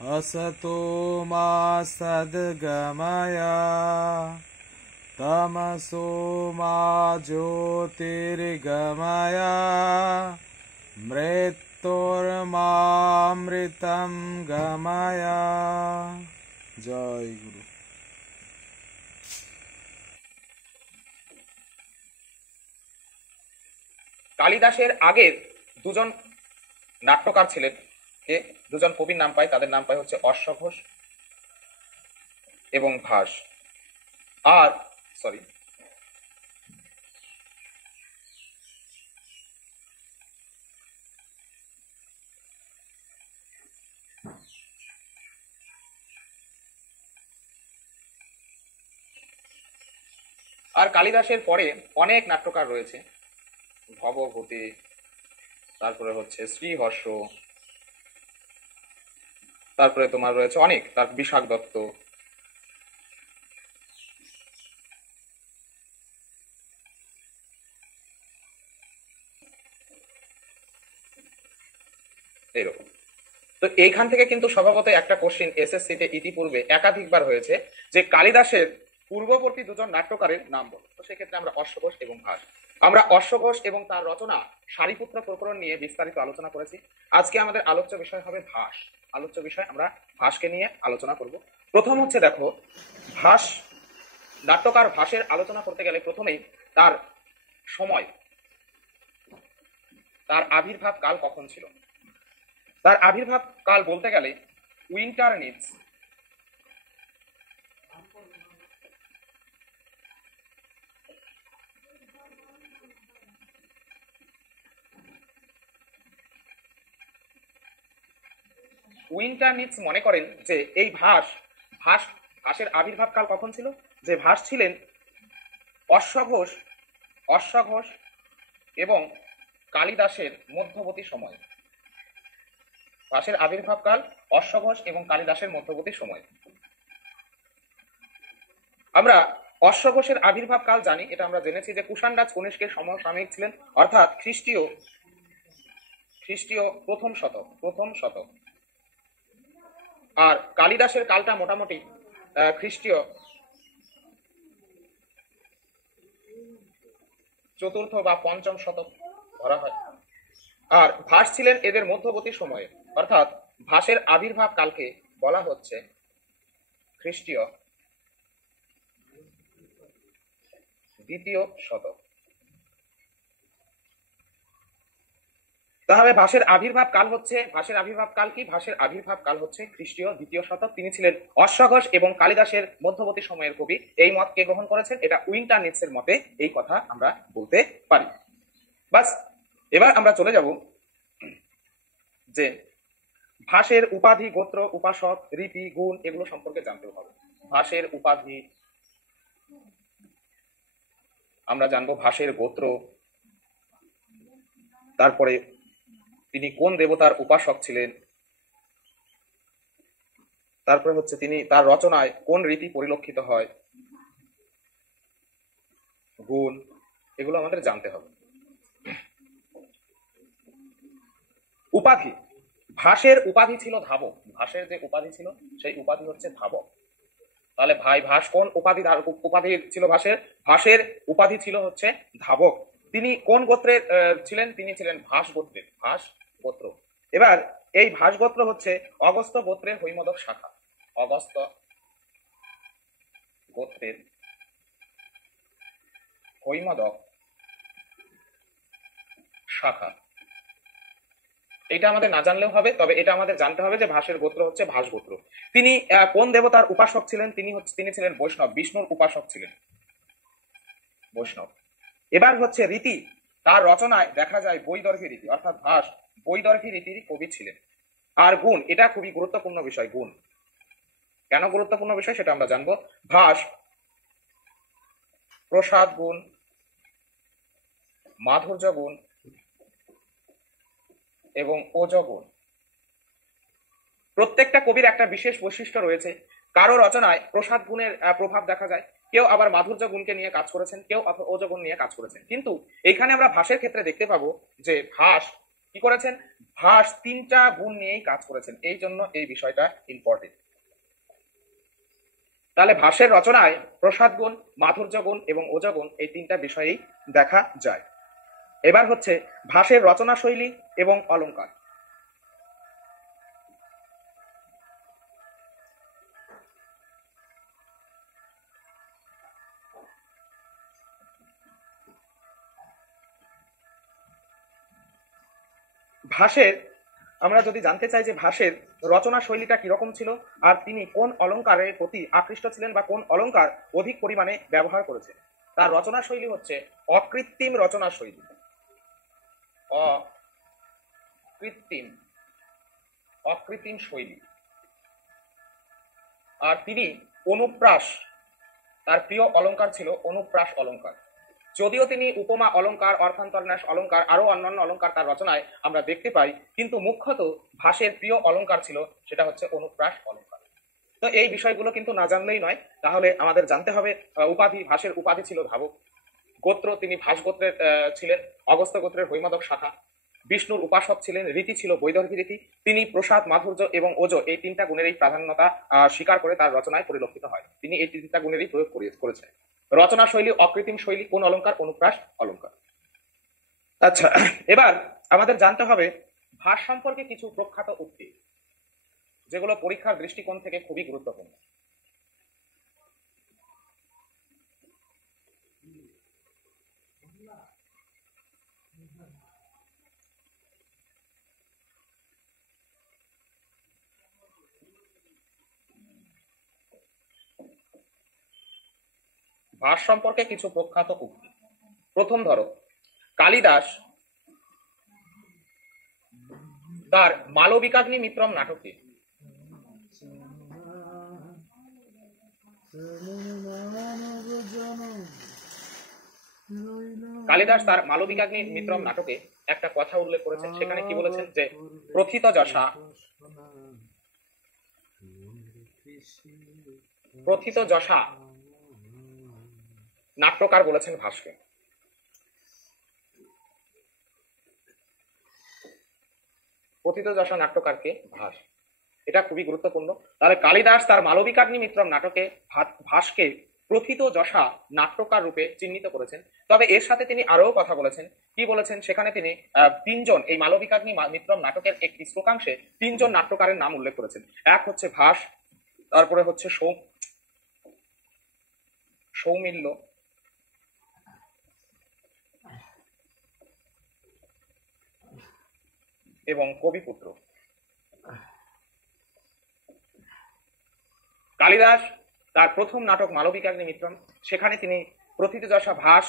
असतो मा सद्गमय तमसो मा ज्योतिर्गमय मृत्युर्मामृतं गमय। जय गुरु। কালিদাসের আগের দুজন নাট্যকার ছিলেন, কে দুজন কবির নাম পায়, তাদের নাম পায় হচ্ছে অশ্বঘোষ এবং ভাস। আর সরি আর কালিদাসের পরে অনেক নাট্যকার রয়েছে, ভবভূতি, তারপরে হচ্ছে শ্রীহর্ষ, তারপরে তোমার রয়েছে অনেক, তার বিশাখ দত্ত, এরকম। তো এইখান থেকে কিন্তু স্বভাবত একটা কোশ্চিন এসএসসি তে ইতিপূর্বে একাধিকবার হয়েছে যে কালিদাসের পূর্ববর্তী দুজন নাট্যকারের নাম বলো। তো সেক্ষেত্রে আমরা অশ্বঘোষ এবং ভাস, আমরা অশ্বঘোষ এবং তার রচনা সারিপুত্র প্রকরণ নিয়ে বিস্তারিত আলোচনা করেছি। আজকে আমাদের আলোচ্য বিষয় হবে ভাস। আলোচ্য বিষয় আমরা ভাসকে নিয়ে আলোচনা করব। প্রথম হচ্ছে দেখো, ভাস নাট্যকার ভাসের আলোচনা করতে গেলে প্রথমেই তার সময়, তার আবির্ভাব কাল কখন ছিল। তার আবির্ভাব কাল বলতে গেলে উইন্টার নিডস, মনে করেন যে এই ভাসের আবির্ভাব কাল কখন ছিল, যে ভাস ছিলেন অশ্বঘোষ এবং কালিদাসের মধ্যবর্তী সময়। ভাসের আবির্ভাব কাল অশ্বঘোষ এবং কালিদাসের মধ্যবর্তী সময়। আমরা অশ্বঘোষের আবির্ভাব কাল জানি, এটা আমরা জেনেছি যে কুষাণ রাজ কনিষ্কের সমসাময়িক ছিলেন, অর্থাৎ খ্রিস্টীয় প্রথম শতক। আর কালিদাসের কালটা মোটামুটি খ্রিস্টীয় চতুর্থ বা পঞ্চম শতক ধরা হয়। আর ভাস ছিলেন এদের মধ্যবর্তী সময়ে, অর্থাৎ ভাসের আবির্ভাব কালকে বলা হচ্ছে খ্রিস্টীয় দ্বিতীয় শতক। তাহলে ভাসের আবির্ভাব কাল হচ্ছে খ্রিস্টীয় দ্বিতীয় শতক। তিনি ছিলেন অশ্বঘোষ এবং কালিদাসের মধ্যবর্তী সময়ের কবি। এই মতকে গ্রহণ করেছেন, এটা উইন্টার নিডসের মতে এই কথা আমরা বলতে পারি। বাস, এবার আমরা চলে যাব যে ভাসের উপাধি, গোত্র, উপাসক, রীতি, গুণ এগুলো সম্পর্কে জানতে হবে। ভাসের উপাধি আমরা জানবো, ভাসের গোত্র, তারপরে তিনি কোন দেবতার উপাসক ছিলেন, তারপরে হচ্ছে তিনি তার রচনায় কোন রীতি পরিলক্ষিত হয়, গুণ, এগুলো আমাদের জানতে হবে। উপাধি, ভাসের উপাধি ছিল ধাবক। ভাসের যে উপাধি ছিল সেই উপাধি হচ্ছে ধাবক। তাহলে ভাস কোন উপাধি ছিল ভাসের? ভাসের উপাধি ছিল হচ্ছে ধাবক। তিনি কোন গোত্রের ছিলেন? তিনি ছিলেন ভাস গোত্র। এবার এই ভাস গোত্র হচ্ছে অগস্ত্য গোত্রের হৈমদক শাখা। অগস্ত্য গোত্রের হৈমদক শাখা। এটা আমাদের না জানলেও হবে, তবে এটা আমাদের জানতে হবে যে ভাসের গোত্র হচ্ছে ভাস গোত্র। তিনি কোন দেবতার উপাসক ছিলেন? তিনি ছিলেন বৈষ্ণব, বিষ্ণুর উপাসক ছিলেন, বৈষ্ণব। এবার হচ্ছে রীতি, তার রচনায় দেখা যায় বৈদর্ভী রীতি, অর্থাৎ ভাস বৈদর্ভী রীতির কবি ছিলেন। আর গুণ, এটা খুবই গুরুত্বপূর্ণ বিষয়। গুণ কেন গুরুত্বপূর্ণ বিষয় সেটা আমরা জানবো। ভাস প্রসাদ গুণ, মাধুর্য গুণ এবং ওজগুণ, প্রত্যেকটা কবির একটা বিশেষ বৈশিষ্ট্য রয়েছে। কারো রচনায় প্রসাদ গুণের প্রভাব দেখা যায়, কেউ আবার মাধুর্য গুণকে নিয়ে কাজ করেছেন, কেউ ওজগুণ নিয়ে কাজ করেছেন। কিন্তু এখানে আমরা ভাসের ক্ষেত্রে দেখতে পাবো যে ভাস কি করেছেন? ভাস 3টা গুণ নিয়েই কাজ করেছেন, এই জন্য এই বিষয়টা ইম্পর্টেন্ট। তাহলে ভাসের রচনায় প্রসাদ গুণ, মাধুর্য গুণ এবং ওজগুণ এই 3টা বিষয়েই দেখা যায়। এবার হচ্ছে ভাসের রচনা শৈলী এবং অলঙ্কার। ভাসের আমরা যদি জানতে চাই যে ভাসের রচনা শৈলীটা কিরকম ছিল আর তিনি কোন অলঙ্কারের প্রতি আকৃষ্ট ছিলেন বা কোন অলঙ্কার অধিক পরিমাণে ব্যবহার করেছেন, তার রচনা শৈলী হচ্ছে অকৃত্রিম রচনা শৈলী। অকৃত্রিম অকৃত্রিম শৈলী। আর তিনি অনুপ্রাস, তার প্রিয় অলঙ্কার ছিল অনুপ্রাস অলঙ্কার। যদিও তিনি উপমা অলঙ্কার, অর্থান্তরন্যাস অলঙ্কার, আরো অন্যান্য অলঙ্কার তার রচনায় আমরা দেখতে পাই, কিন্তু মুখ্যত ভাসের প্রিয় অলঙ্কার ছিল সেটা হচ্ছে অনুপ্রাস অলঙ্কার। তো এই বিষয়গুলো কিন্তু না জানলেই নয়, তাহলে আমাদের জানতে হবে উপাধি। ভাসের উপাধি ছিল ধাবক। গোত্র, তিনি ভাস গোত্রের ছিলেন, অগস্ত্য গোত্রের হৈমদক শাখা। বিষ্ণুর উপাসক ছিলেন, রীতি ছিল বৈদর্ভী রীতি। তিনি প্রসাদ, মাধুর্য এবং ওজ এই 3টা গুণেরই প্রাধান্যতা স্বীকার করে তার রচনায় পরিলক্ষিত হয়। তিনি এই 3টা গুণেরই প্রয়োগ করেছেন। রচনা শৈলী অকৃত্রিম শৈলী, কোন অলঙ্কার? অনুপ্রাস অলঙ্কার। আচ্ছা, এবার আমাদের জানতে হবে ভাস সম্পর্কে কিছু প্রখ্যাত উক্তি, যেগুলো পরীক্ষার দৃষ্টিকোণ থেকে খুবই গুরুত্বপূর্ণ। ভাস সম্পর্কে কিছু প্রখ্যাত উক্তি। প্রথম ধরো, কালিদাস তার মালবিকাগ্নি মিত্রম নাটকে কালিদাস তার মালবিকাগ্নি মিত্রম নাটকে একটা কথা উল্লেখ করেছেন। সেখানে কি বলেছেন? যে প্রথিত যশা নাট্যকার বলেছেন ভাসকে। প্রথিত যশা নাট্যকারকে ভাস, এটা খুবই গুরুত্বপূর্ণ। তাহলে কালিদাস তার মালবিকাগ্নি মিত্রম নাটকে ভাসকে প্রথিত যশা নাট্যকার রূপে চিহ্নিত করেছেন। তবে এর সাথে তিনি আরও কথা বলেছেন। কি বলেছেন? সেখানে তিনি 3জন, এই মালবিকাগ্নি মিত্রম নাটকের একটি শ্লোকাংশে 3জন নাট্যকারের নাম উল্লেখ করেছেন। এক হচ্ছে ভাস, তারপরে হচ্ছে সৌমিল্য, এবং কবিপুত্র। কালিদাস তার প্রথম নাটক মালবিকাগ্নি মিত্রম, সেখানে তিনি প্রথিত যশা, ভাস,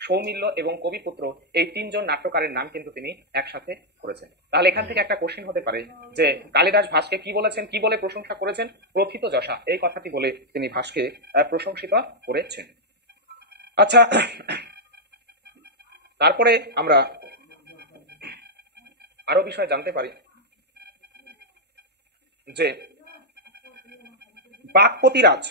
সৌমিল্য এবং কবিপুত্র এই 3জন নাট্যকারের নাম কিন্তু তিনি একসাথে করেছেন। তাহলে এখান থেকে একটা কোশ্চেন হতে পারে যে কালিদাস ভাসকে কি বলেছেন, কি বলে প্রশংসা করেছেন? প্রথিত যশা, এই কথাটি বলে তিনি ভাসকে প্রশংসিত করেছেন। আচ্ছা, তারপরে আমরা আরো বিষয় জানতে পারি যে বাক্পতিরাজ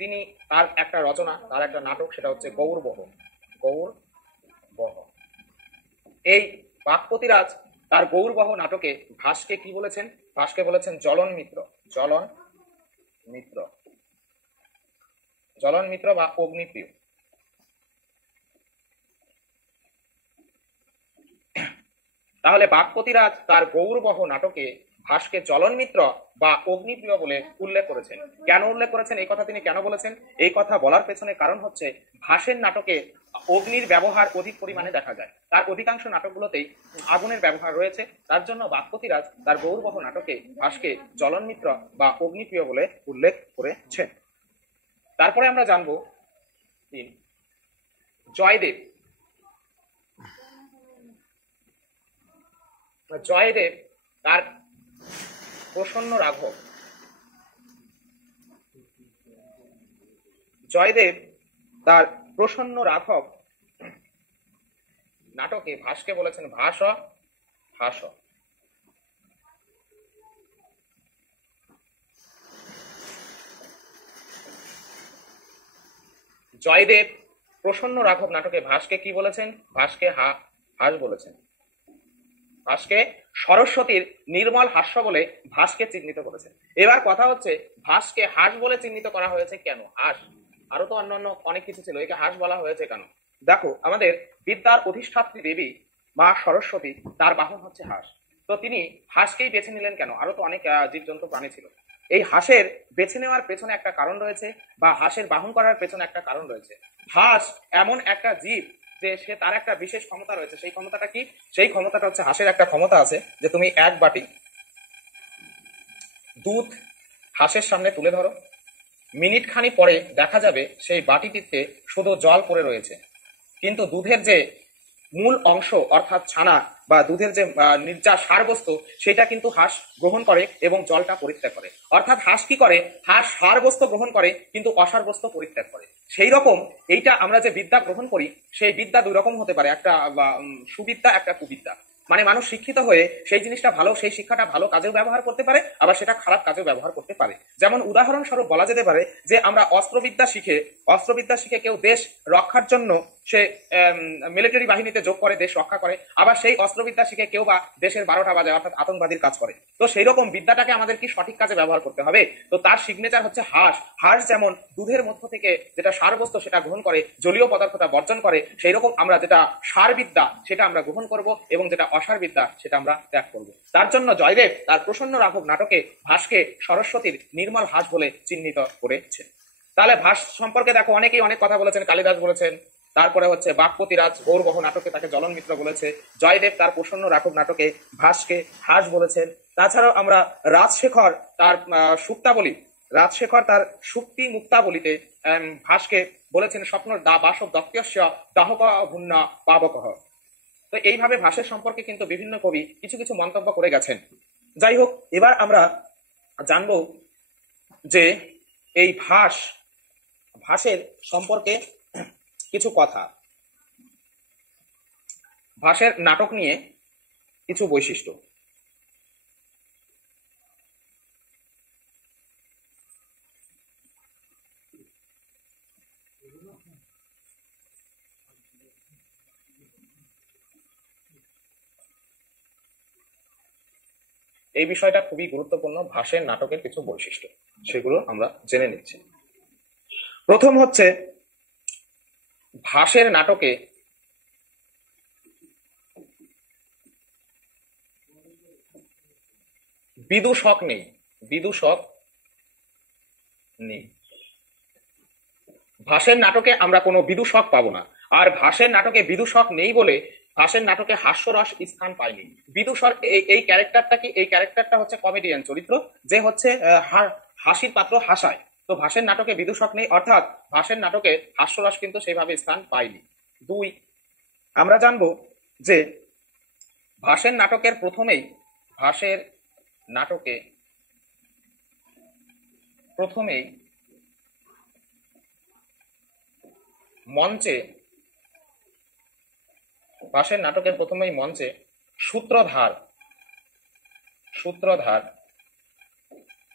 তিনি তার একটা রচনা, তার একটা নাটক, সেটা হচ্ছে গৌরবহ। এই বাক্পতিরাজ তার গৌরবহ নাটকে ভাসকে কি বলেছেন? ভাসকে বলেছেন জ্বলন মিত্র বা অগ্নিপ্রিয়। তাহলে বাক্পতিরাজ তার গৌরবহ নাটকে ভাসকে জ্বলন মিত্র বা অগ্নিপ্রিয় বলে উল্লেখ করেছেন। কেন উল্লেখ করেছেন? এই কথা তিনি কেন বলেছেন? এই কথা বলার পেছনে কারণ হচ্ছে ভাসের নাটকে অগ্নির ব্যবহার অধিক পরিমাণে দেখা যায়। তার অধিকাংশ নাটকগুলোতেই আগুনের ব্যবহার রয়েছে। তার জন্য বাক্পতিরাজ তার গৌরবহ নাটকে ভাসকে জ্বলন মিত্র বা অগ্নিপ্রিয় বলে উল্লেখ করেছেন। তারপরে আমরা জানবো জয়দেব তার প্রসন্ন রাঘব। জয়দেব তার প্রসন্ন রাঘব নাটকে ভাসকে বলেছেন ভাস। জয়দেব প্রসন্ন রাঘব নাটকে ভাসকে কি বলেছেন? ভাসকে হাস বলেছেন। ভাসকে সরস্বতীর নির্মল হাস্য বলে ভাসকে চিহ্নিত করেছেন। এবার কথা হচ্ছে, ভাসকে হাস বলে চিহ্নিত করা হয়েছে কেন? হাস, আরো তো অন্যান্য অনেক কিছু ছিল, একে হাস বলা হয়েছে কেন? দেখো, আমাদের বিদ্যার অধিষ্ঠাত্রী দেবী মা সরস্বতী, তার বাহন হচ্ছে হাস। তো তিনি হাসকেই বেছে নিলেন কেন? আরো তো অনেক জীবজন্তু প্রাণী ছিল। এই হাঁসের বেছে নেওয়ার পেছনে একটা কারণ রয়েছে, বা হাঁসের বাহন করার পেছনে একটা কারণ রয়েছে। হাঁস এমন একটা জীব যে সে তার একটা বিশেষ ক্ষমতা রয়েছে। সেই ক্ষমতাটা কি? সেই ক্ষমতাটা হচ্ছে, হাঁসের একটা ক্ষমতা আছে যে তুমি এক বাটি দুধ হাঁসের সামনে তুলে ধরো, মিনিট খানি পরে দেখা যাবে সেই বাটিটিতে শুধু জল পড়ে রয়েছে, কিন্তু দুধের যে মূল অংশ অর্থাৎ ছানা বা দুধের যে নির্যাস সারবস্তু, সেটা কিন্তু হাঁস গ্রহণ করে এবং জলটা পরিত্যাগ করে। অর্থাৎ হাঁস কি করে? হাঁস সারবস্তু গ্রহণ করে কিন্তু অসারবস্তু পরিত্যাগ করে। সেই রকম এইটা আমরা যে বিদ্যা গ্রহণ করি, সেই বিদ্যা দুই রকম হতে পারে, একটা সুবিদ্যা, একটা কুবিদ্যা। মানে মানুষ শিক্ষিত হয়ে সেই জিনিসটা ভালো, সেই শিক্ষাটা ভালো কাজেও ব্যবহার করতে পারে, আবার সেটা খারাপ কাজেও ব্যবহার করতে পারে। যেমন উদাহরণস্বরূপ বলা যেতে পারে যে আমরা অস্ত্রবিদ্যা শিখে কেউ দেশ রক্ষার জন্য সে মিলিটারি বাহিনীতে যোগ করে, দেশ রক্ষা করে, আবার সেই অস্ত্রবিদ্যা শিখে কেউ বা দেশের 12টা বাজায় অর্থাৎ আতঙ্কবাদীর কাজ করে। তো সেই রকম বিদ্যাটাকে আমাদের কি সঠিক কাজে ব্যবহার করতে হবে? তো তার সিগনেচার হচ্ছে হাঁস। হাঁস যেমন দুধের মধ্য থেকে যেটা সারবস্তু সেটা গ্রহণ করে, জলীয় পদার্থটা বর্জন করে, সেই রকম আমরা যেটা সার বিদ্যা সেটা আমরা গ্রহণ করব, এবং যেটা অসার বিদ্যা সেটা আমরা ত্যাগ করব। তার জন্য জয়দেব তার প্রসন্ন রাঘব নাটকে ভাসকে সরস্বতীর নির্মল হাঁস বলে চিহ্নিত করেছেন। তাহলে ভাস সম্পর্কে দেখো অনেকেই অনেক কথা বলেছেন। কালিদাস বলেছেন, তারপরে হচ্ছে বাগপতিরাজ গৌরবহ নাটকে তাকে জলন মিত্র বলেছে, জয়দেব তার প্রসন্ন রাঘব নাটকে ভাসকে হাঁস বলেছেন। তাছাড়াও আমরা রাজশেখর তার সুক্তি মুক্তাবলিতে ভাসকে বলেছেন স্বপ্ন দা বাসব দত্যস্য দাহক ভুন্ন পাবকহ। তো এইভাবে ভাসের সম্পর্কে কিন্তু বিভিন্ন কবি কিছু কিছু মন্তব্য করে গেছেন। যাই হোক, এবার আমরা জানবো যে এই ভাসের সম্পর্কে কিছু কথা, ভাসের নাটক নিয়ে কিছু বৈশিষ্ট্য। এই বিষয়টা খুবই গুরুত্বপূর্ণ। ভাসের নাটকের কিছু বৈশিষ্ট্য, সেগুলো আমরা জেনে নিচ্ছি। প্রথম হচ্ছে, ভাসের নাটকে বিদূষক নেই। ভাসের নাটকে আমরা কোনো বিদূষক পাবো না। আর ভাসের নাটকে বিদূষক নেই বলে ভাসের নাটকে হাস্যরস স্থান পায়নি। বিদূষক এই ক্যারেক্টারটা কি? এই ক্যারেক্টারটা হচ্ছে কমেডিয়ান চরিত্র, যে হচ্ছে হাসির পাত্র হাসায়। তো ভাসের নাটকে বিদূষক নেই, অর্থাৎ ভাসের নাটকে হাস্যরস কিন্তু সেইভাবে স্থান পায়নি। 2, আমরা জানবো যে ভাসের নাটকে প্রথমেই মঞ্চে সূত্রধার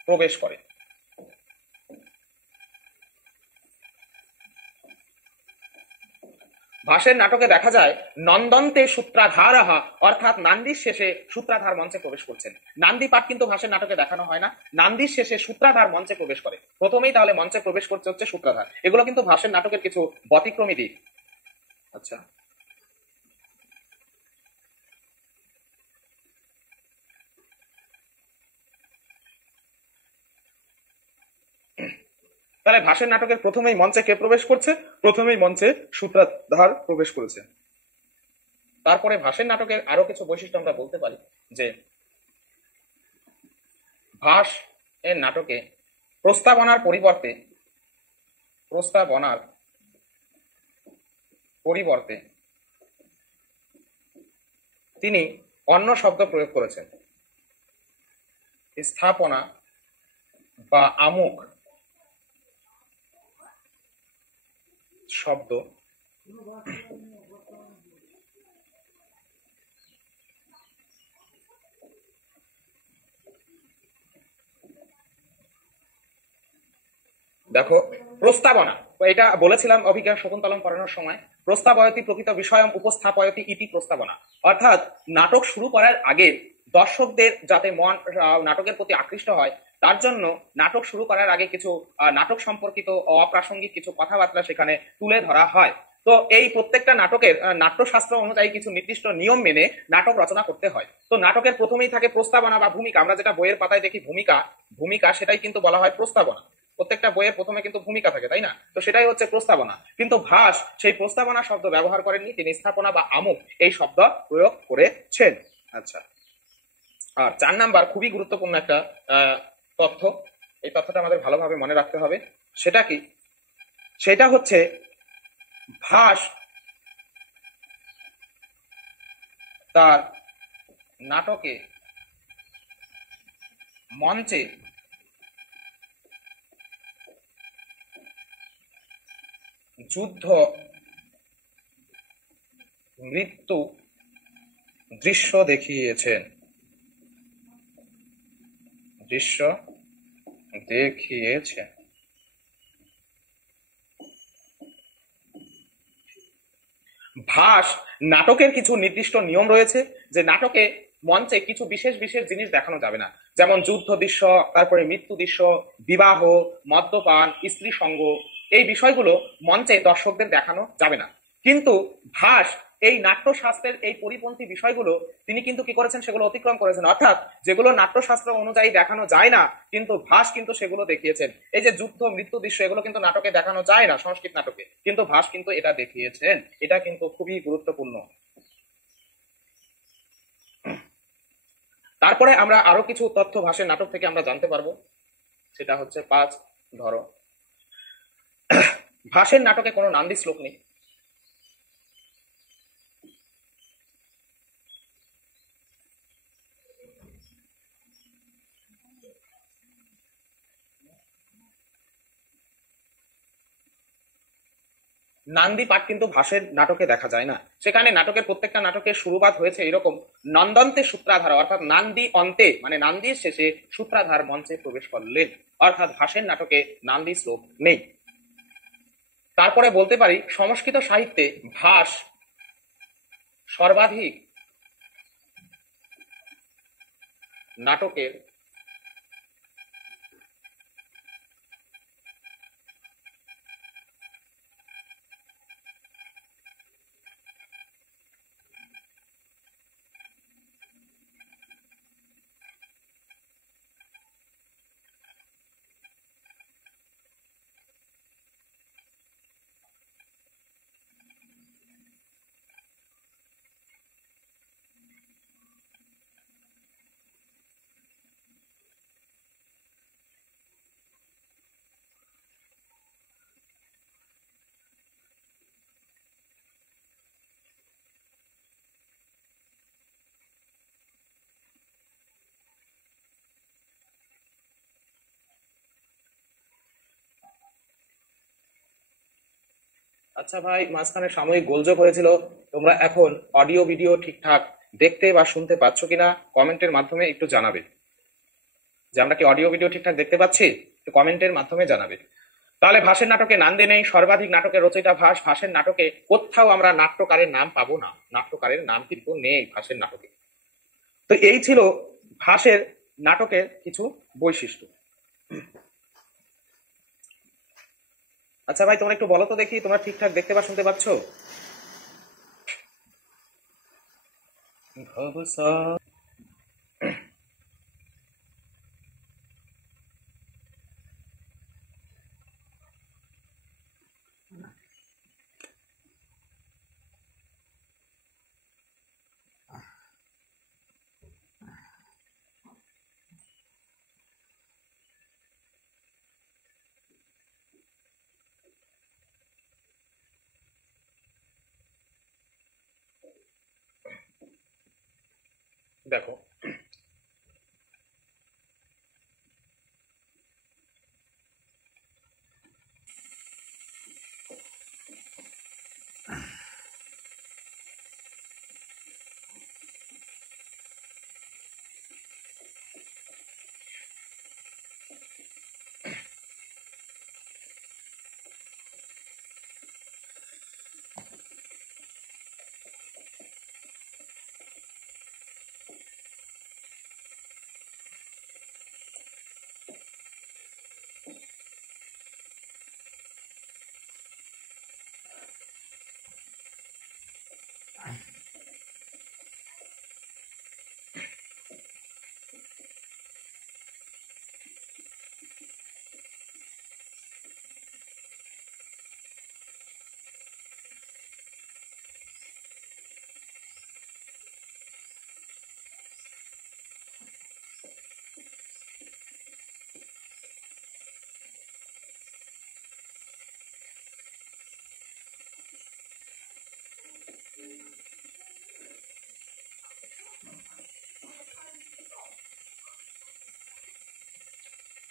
প্রবেশ করে। ভাসের নাটকে দেখা যায় নন্দন্তে সূত্রাধার, অর্থাৎ নান্দির শেষে সূত্রাধার মঞ্চে প্রবেশ করছেন। নান্দি পাঠ কিন্তু ভাসের নাটকে দেখানো হয় না, নান্দির শেষে সূত্রাধার মঞ্চে প্রবেশ করে। প্রথমেই তাহলে মঞ্চে প্রবেশ করতে হচ্ছে সূত্রাধার। এগুলো কিন্তু ভাসের নাটকের কিছু ব্যতিক্রমী দিক। আচ্ছা, তাহলে ভাসের নাটকের প্রথমেই মঞ্চে কে প্রবেশ করছে? প্রথমেই মঞ্চে সূত্রাধার প্রবেশ করেছে। তারপরে ভাসের নাটকের আরো কিছু বৈশিষ্ট্য আমরা বলতে পারি যে ভাস এর নাটকে প্রস্তাবনার পরিবর্তে তিনি অন্য শব্দ প্রয়োগ করেছেন। স্থাপনা বা আমুক শব্দ দেখো, প্রস্তাবনা এটা বলেছিলাম অভিজ্ঞান শকুন্তলম পড়ানোর সময়, প্রস্তাবয়তি প্রকৃত বিষয়ম উপস্থাপয়তি ইতি প্রস্তাবনা। অর্থাৎ নাটক শুরু করার আগে দর্শকদের যাতে মন নাটকের প্রতি আকৃষ্ট হয়, তার জন্য নাটক শুরু করার আগে কিছু নাটক সম্পর্কিত অপ্রাসঙ্গিক কিছু কথাবার্তা সেখানে তুলে ধরা হয়। তো এই প্রত্যেকটা নাটকের নাট্যশাস্ত্র অনুযায়ী কিছু নির্দিষ্ট নিয়ম মেনে নাটক রচনা করতে হয়। তো নাটকের প্রথমেই থাকে প্রস্তাবনা বা ভূমিকা। আমরা যেটা বইয়ের পাতায় দেখি ভূমিকা, ভূমিকা সেটাই কিন্তু বলা হয় প্রস্তাবনা। প্রত্যেকটা বইয়ের প্রথমে কিন্তু ভূমিকা থাকে, তাই না? তো সেটাই হচ্ছে প্রস্তাবনা। কিন্তু ভাস সেই প্রস্তাবনা শব্দ ব্যবহার করেননি, তিনি স্থাপনা বা আমুক এই শব্দ প্রয়োগ করেছেন। আচ্ছা, আর 4 নাম্বার খুবই গুরুত্বপূর্ণ একটা তথ্য, এই তথ্যটা আমাদের ভালোভাবে মনে রাখতে হবে। সেটা কি? সেটা হচ্ছে ভাস তার নাটকে মঞ্চে যুদ্ধ, মৃত্যু দৃশ্য দেখিয়েছেন, দৃশ্য দেখিয়েছেন। ভাস নাটকের কিছু নির্দিষ্ট নিয়ম রয়েছে, যে নাটকে মঞ্চে কিছু বিশেষ বিশেষ জিনিস দেখানো যাবে না, যেমন যুদ্ধ দৃশ্য, তারপরে মৃত্যু দৃশ্য, বিবাহ, মদ্যপান, স্ত্রী সঙ্গ, এই বিষয়গুলো মঞ্চে দর্শকদের দেখানো যাবে না। কিন্তু ভাস এই নাট্যশাস্ত্রের এই পরিপন্থী বিষয়গুলো তিনি কিন্তু কি করেছেন, সেগুলো অতিক্রম করেছেন। অর্থাৎ যেগুলো নাট্যশাস্ত্র অনুযায়ী দেখানো যায় না, কিন্তু ভাস কিন্তু সেগুলো দেখিয়েছেন। এই যে যুদ্ধ, মৃত্যু দৃশ্য, এগুলো কিন্তু নাটকে দেখানো যায় না সংস্কৃত নাটকে, কিন্তু ভাস কিন্তু এটা দেখিয়েছেন। এটা কিন্তু খুবই গুরুত্বপূর্ণ। তারপরে আমরা আরো কিছু তথ্য ভাসের নাটক থেকে আমরা জানতে পারবো। সেটা হচ্ছে 5, ধরো ভাসের নাটকে কোনো নান্দি শ্লোক নেই। নান্দি পাঠ কিন্তু ভাসের নাটকে দেখা যায় না। সেখানে নাটকের প্রত্যেকটা নাটকের শুরুবাত হয়েছে এরকম, নন্দন্তে সূত্রাধার, অর্থাৎ নান্দি অন্তে, মানে নান্দির শেষে সূত্রাধার মঞ্চে প্রবেশ করলেন। অর্থাৎ ভাসের নাটকে নান্দি শ্লোক নেই। তারপরে বলতে পারি সংস্কৃত সাহিত্যে ভাস সর্বাধিক নাটকের আচ্ছা ভাই, মাঝখানে সাময়িক গোলযোগ হয়েছিল। তোমরা এখন অডিও ভিডিও ঠিকঠাক দেখতে বা শুনতে পাচ্ছ কিনা কমেন্টের মাধ্যমে একটু জানাবে। যে আমরা কি অডিও ভিডিও ঠিকঠাক দেখতে পাচ্ছি, একটু কমেন্টের মাধ্যমে জানাবে। তাহলে ভাসের নাটকে নান্দে নেই, সর্বাধিক নাটকের রচয়িতা ভাস। ভাসের নাটকে কোথাও আমরা নাট্যকারের নাম পাবো না, নাট্যকারের নাম কিন্তু নেই ভাসের নাটকে। তো এই ছিল ভাসের নাটকের কিছু বৈশিষ্ট্য। আচ্ছা ভাই, তোমরা একটু বলো তো দেখি, তোমরা ঠিকঠাক দেখতে বা শুনতে পাচ্ছ? দেখো,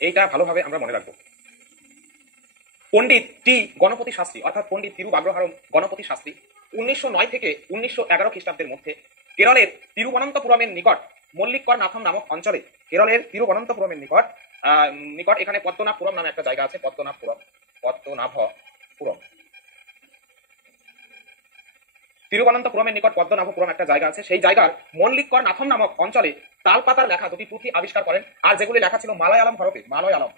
এইটা ভালোভাবে আমরা মনে রাখবো। পণ্ডিত টি গণপতি শাস্ত্রী অর্থাৎ পণ্ডিত তিরুবাগ্রহারম গণপতি শাস্ত্রী 1909 থেকে 1911 খ্রিস্টাব্দের মধ্যে কেরলের তিরুবনন্তপুরমের নিকট মল্লিকর নাথম নামক অঞ্চলে, কেরলের তিরুবনন্তপুরমের নিকট নিকট এখানে পদ্মনাভপুরম নামে একটা জায়গা আছে, পদ্মনাভপুরম, তিরুবনন্তপুরমের নিকট পদ্মনাভপুরম একটা জায়গা আছে, সেই জায়গার মল্লিকর নাথম নামক অঞ্চলে তালপাতার লেখা দুটি পুঁথি আবিষ্কার করেন, আর যেগুলি লেখা ছিল মালয়ালম হরফে, মালয়ালম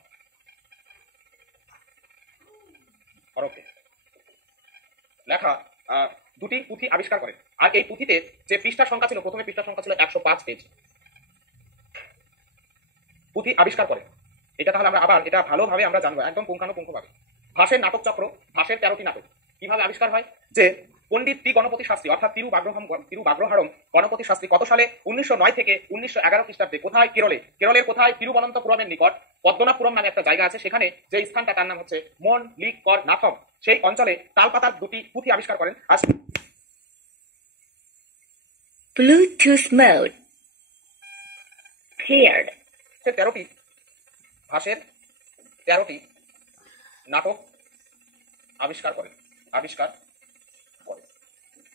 হরফে লেখা দুটি পুঁথি আবিষ্কার করেন। আর এই পুঁথিতে যে পৃষ্ঠা সংখ্যা ছিল, প্রথমে পৃষ্ঠা সংখ্যা ছিল 105 পেজ, পুঁথি আবিষ্কার করেন। এটা তাহলে আমরা আবার এটা ভালোভাবে আমরা জানবো একদম পুঙ্খানুপুঙ্খভাবে। ভাসের নাটক চক্র, ভাসের 13টি নাটক কিভাবে আবিষ্কার হয়, যে পণ্ডিত টি গণপতি শাস্ত্রী অর্থাৎ তিরুবাগ্রহারম গণপতি শাস্ত্রী কত সালে 1909 থেকে 1911 খ্রিস্টাব্দে কোথায়, কেরলের কোথায়, তিরুবনন্তপুরমের নিকট পদ্মনাভপুরম নামে একটা জায়গা আছে, সেখানে যে স্থানটা তার নাম হচ্ছে মল্লিকর নাথম, সেই অঞ্চলে তালপাতার দুটি পুঁথি আবিষ্কার করেন। আর Bluetooth mode paired. 13টি ভাষের 13টি নাটক আবিষ্কার করেন।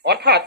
অর্থাৎ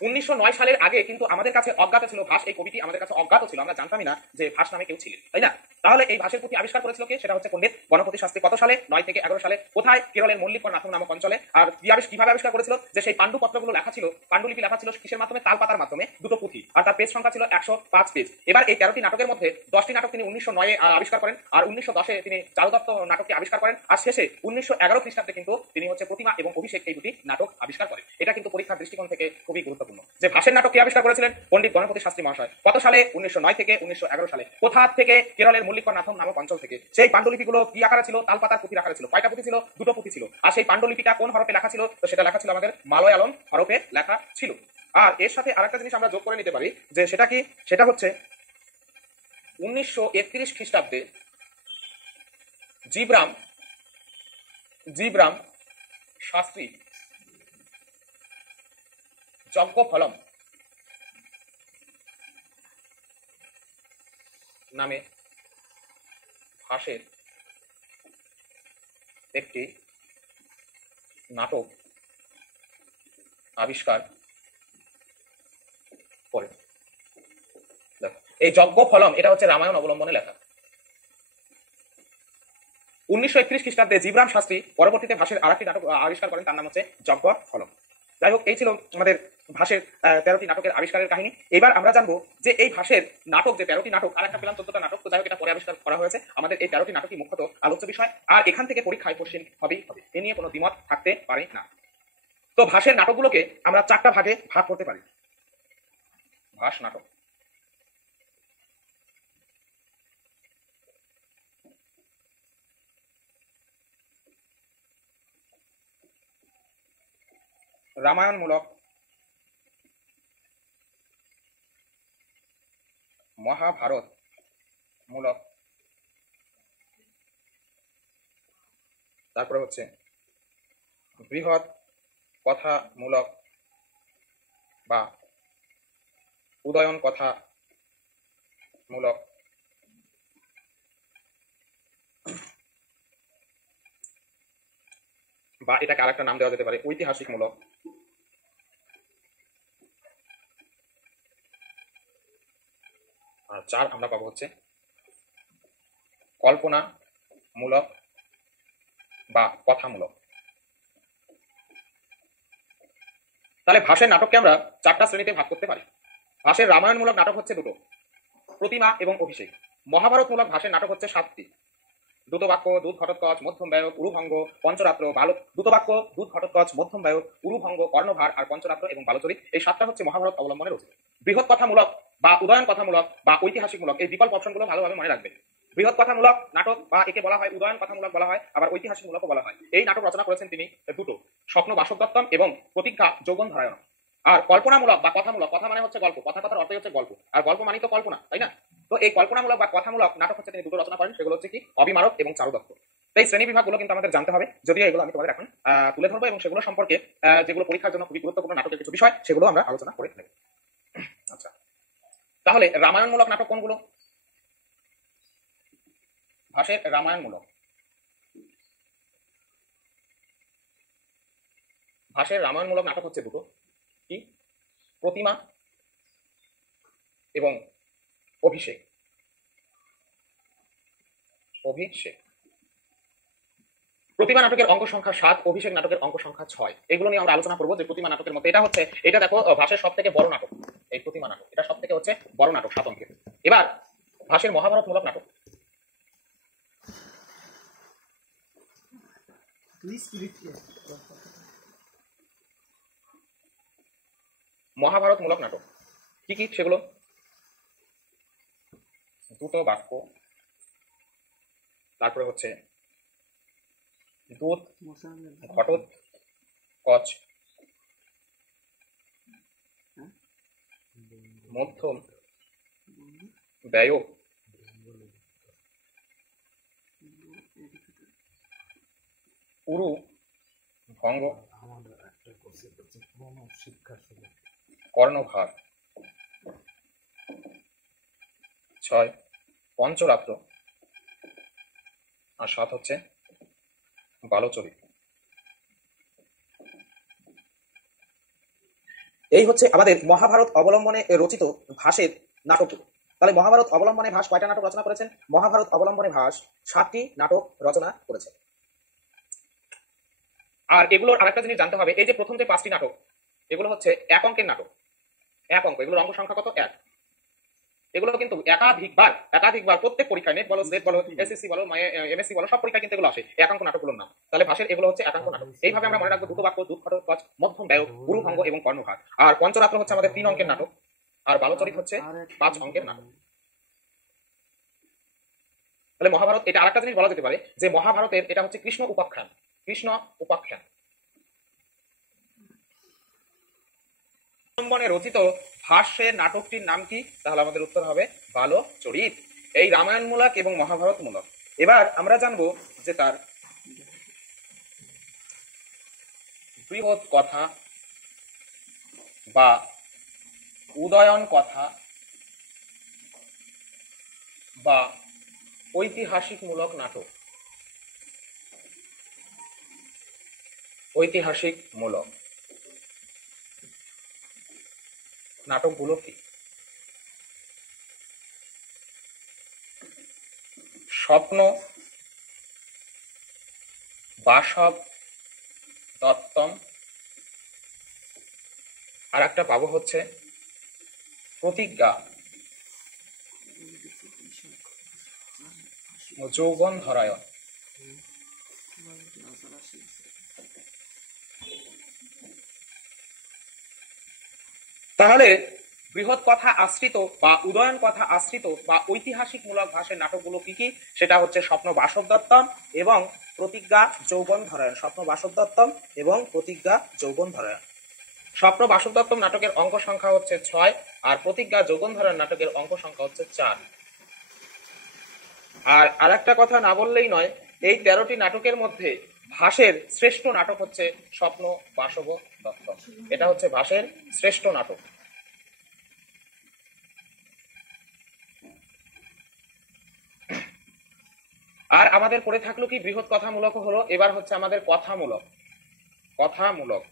1909 সালের আগে কিন্তু আমাদের কাছে অজ্ঞাত ছিল, ভাস এই কবিটি আমাদের কাছে অজ্ঞাত ছিল, আমরা জানতামই না যে ভাস নামে কেউ ছিলেন, তাই না? তাহলে এই ভাষের পুঁথি আবিষ্কার করেছিল কে? সেটা হচ্ছে পণ্ডিত গণপতি শাস্ত্রী। কত সালে? 9 থেকে 11 সালে। কোথায়? কেরলের মল্লিকর নাথম নামক অঞ্চলে। আর কিভাবে আবিষ্কার করেছিল? যে সেই পাণ্ডুপত্রগুলো লেখা ছিল, পাণ্ডুলিপি লেখা ছিল কিসের মাধ্যমে? তালপাতার মাধ্যমে, দুটো পুঁথি, আর তার পেজ সংখ্যা ছিল 105 পেজ। এবার এই 13টি নাটকের মধ্যে 10টি নাটক তিনি 1909 আবিষ্কার করেন, আর 1910 তিনি চারুদত্ত নাটকটি আবিষ্কার করেন, আর শেষে 1911 খ্রিস্টাব্দে কিন্তু তিনি হচ্ছে প্রতিমা এবং অভিষেক এই দুটি নাটক আবিষ্কার করেন। এটা কিন্তু পরীক্ষার দৃষ্টিকোণ থেকে খুবই গুরুত্বপূর্ণ যে ভাষের নাটক কে আবিষ্কার করেছিলেন? পণ্ডিত গণপতি শাস্ত্রী মহাশয়। কত সালে? 1909 থেকে 1911 সালে। কোথা থেকে? কেরলের মল্লিকর নাথম নামক অঞ্চল থেকে। সেই পাণ্ডুলিপিগুলো কি আকারে ছিল? তালপাতার পুঁথির আকারে ছিল। কয়টা পুঁথি ছিল? দুটো পুঁথি ছিল। আর সেই পাণ্ডুলিপিটা কোন হরফে লেখা ছিল? তো সেটা লেখা ছিল আমাদের মালয়ালম হরফে লেখা ছিল। আর এর সাথে আরেকটা জিনিস আমরা যোগ করে নিতে পারি, যে সেটা কি? সেটা হচ্ছে 1931 খ্রিস্টাব্দে জীবরাম শাস্ত্রী যজ্ঞফলম নামে ভাসের একটি নাটক আবিষ্কার করেন। এই যজ্ঞফলম এটা হচ্ছে রামায়ণ অবলম্বনে লেখা। 1931 খ্রিস্টাব্দে জীবরাম শাস্ত্রী পরবর্তীতে ভাষের আরেকটি নাটক আবিষ্কার করেন, তার নাম হচ্ছে যজ্ঞফলম। যাই হোক, এই ছিল আমাদের ভাষের 13টি নাটকের আবিষ্কারের কাহিনী। এবার আমরা জানবো যে এই ভাষের নাটক, যে 13টি নাটক, আর একটা পেলাম 14টা নাটক, তো যাই হোক এটা পরে আবিষ্কার করা হয়েছে। আমাদের এই 13টি নাটকই মুখ্যত আলোচ্য বিষয়, আর এখান থেকে পরীক্ষায় কোশ্চেন হবেই হবে, এ নিয়ে কোনো দ্বিমত থাকতে পারে না। তো ভাষের নাটকগুলোকে আমরা 4টা ভাগে ভাগ করতে পারি। ভাষ নাটক, রামায়ণমূলক, মহাভারত মূলক, তারপরে হচ্ছে বৃহৎ কথামূলক বা উদয়ন কথামূলক, বা এটাকে আরেকটা নাম দেওয়া যেতে পারে ঐতিহাসিক মূলক, আর 4 আমরা পাবো হচ্ছে কল্পনা মূলক বা কথামূলক। তাহলে ভাষের নাটককে আমরা 4টা শ্রেণীতে ভাগ করতে পারি। ভাষের রামায়ণমূলক নাটক হচ্ছে 2টো, প্রতিমা এবং অভিষেক। মহাভারতমূলক ভাষের নাটক হচ্ছে 7টি, দ্রুতবাক্য, দুধ ঘটোৎকচ, মধ্যম ব্যয়ক, উরুভঙ্গ, পঞ্চরাত্র, দ্রুতবাক্য, দুধ ঘটোৎকচ, মধ্যম ব্যয়ক, উরুভঙ্গ, কর্ণভার আর পঞ্চরাত্র এবং বালচরিত, এই 7টা হচ্ছে মহাভারত অবলম্বনে রচিত। বৃহৎ কথামূলক বা উদয়ন কথামূলক বা ঐতিহাসিকমূলক, এই বিকল্প অপশনগুলো ভালোভাবে মনে রাখবেন। বৃহৎ কথামূলক নাটক বা একে বলা হয় উদয়ন কথামূলক বলা হয়, আবার ঐতিহাসিকমূলকও বলা হয়। এই নাটক রচনা করেছেন তিনি 2টো, স্বপ্ন বাসবদত্তম এবং প্রতিজ্ঞা যৌবন ধারায়ণ। আর কল্পনামূলক বা কথামূলক, কথা মানে হচ্ছে গল্প, কথার অর্থই হচ্ছে গল্প, আর গল্প মানে তো কল্পনা, তাই না? তো এই কল্পনামূলক বা কথামূলক নাটক হচ্ছে তিনি 2টো রচনা করেন, সেগুলো হচ্ছে কি? অবিমারক এবং চারুদত্ত। তো এই শ্রেণী বিভাগগুলো কিন্তু আমাদের জানতে হবে, যদিও এগুলো আমি তোমাদের এখন তুলে ধরবো, এবং সেগুলো সম্পর্কে যেগুলো পরীক্ষার জন্য খুবই গুরুত্বপূর্ণ নাটকের কিছু বিষয়, সেগুলো আমরা আলোচনা করে নেব। আচ্ছা, তাহলে রামায়ণমূলক নাটক কোনগুলো? ভাসের রামায়ণমূলক। ভাসের রামায়ণমূলক নাটক হচ্ছে দুটো, কি? প্রতিমা এবং অভিষেক। অভিষেক। প্রতিমা নাটকের অঙ্ক সংখ্যা 7, অভিষেক নাটকের অঙ্ক সংখ্যা 6। এগুলো নিয়ে আমরা আলোচনা করবো। যে প্রতিমা নাটকের মধ্যে এটা দেখো ভাসের সব থেকে বড় নাটক, এই প্রতিমা নাটক, এটা সব থেকে হচ্ছে বড় নাটক 7 অঙ্কের। এবার ভাসের মহাভারতমূলক নাটক। মহাভারতমূলক নাটক কি কি সেগুলো? দুটো বাক্য, তারপরে হচ্ছে দূত, ঘটোৎকচ, মধ্যম, ব্যয়, উরু, ভঙ্গ, কর্ণভার, 6 পঞ্চরাত্র, আর 7 হচ্ছে বালচরিত। এই হচ্ছে আমাদের মহাভারত অবলম্বনে রচিত ভাসের নাটকগুলো। তাহলে মহাভারত অবলম্বনে ভাস কয়টা নাটক রচনা করেছেন? মহাভারত অবলম্বনে ভাস 7টি নাটক রচনা করেছেন। আর এগুলোর আরেকটা জিনিস জানতে হবে, এই যে প্রথম যে 5টি নাটক, এগুলো হচ্ছে এক অঙ্কের নাটক, এক অঙ্ক। এগুলোর অঙ্ক সংখ্যা কত? 1। এগুলো কিন্তু একাধিকবার প্রত্যেক পরীক্ষায়, নেট বলো, স্লেট বলো, এসএসসি বলো, এমএসসি বলো, সব পরীক্ষায় কিন্তু এগুলো আসে একাঙ্ক নাটকগুলোর নাম। তাহলে ভাসের এগুলো হচ্ছে একাঙ্ক নাটক। এইভাবে আমরা মনে রাখবো দুটো বাক্য, দূত, ঘটোৎকচ, মধ্যম, ব্যয়, গুরু, ভঙ্গ এবং কর্ণভার। আর পঞ্চরাত্র হচ্ছে আমাদের 3 অঙ্কের নাটক, আর বালচরিত হচ্ছে 5 অঙ্কের নাটক। তাহলে মহাভারত, এটা আরেকটা জিনিস বলা যেতে পারে যে মহাভারতের এটা হচ্ছে কৃষ্ণ উপাখ্যান। কৃষ্ণ উপাখ্যান অবলম্বনে রচিত ভাষ্যের নাটকটির নাম কি? তাহলে আমাদের উত্তর হবে বালচরিত। এই রামায়ণমূলক এবং মহাভারতমূলক। এবার আমরা জানবো যে তার বৃহৎ কথা বা উদয়ন কথা বা ঐতিহাসিকমূলক নাটক। ঐতিহাসিকমূলক নাটকগুলো কি? স্বপ্ন, বাসব দত্তম, আর একটা পাবো হচ্ছে প্রতিজ্ঞা, যৌবন ধরায়ন। তাহলে বৃহৎ কথা আশ্রিত বা উদয়ন কথা আশ্রিত বা ঐতিহাসিকমূলক ভাষার নাটকগুলো কি কি? সেটা হচ্ছে স্বপ্ন বাসব দত্তম এবং প্রতিজ্ঞা যৌবন ধরায়ন। স্বপ্ন বাসব দত্তম এবং প্রতিজ্ঞা যৌবন ধরায়ন। স্বপ্ন বাসব দত্তম নাটকের অঙ্ক সংখ্যা হচ্ছে 6, আর প্রতিজ্ঞা যৌবন ধরায়ন নাটকের অঙ্ক সংখ্যা হচ্ছে 4। আর আরেকটা কথা না বললেই নয়, এই 13টি নাটকের মধ্যে ভাসের শ্রেষ্ঠ নাটক হচ্ছে স্বপ্ন বাসব দত্তম। এটা হচ্ছে ভাসের শ্রেষ্ঠ নাটক। আর আমাদের পড়ে থাকলো কি? বৃহৎ কথামূলক হলো। এবার হচ্ছে আমাদের কথামূলক। কথামূলক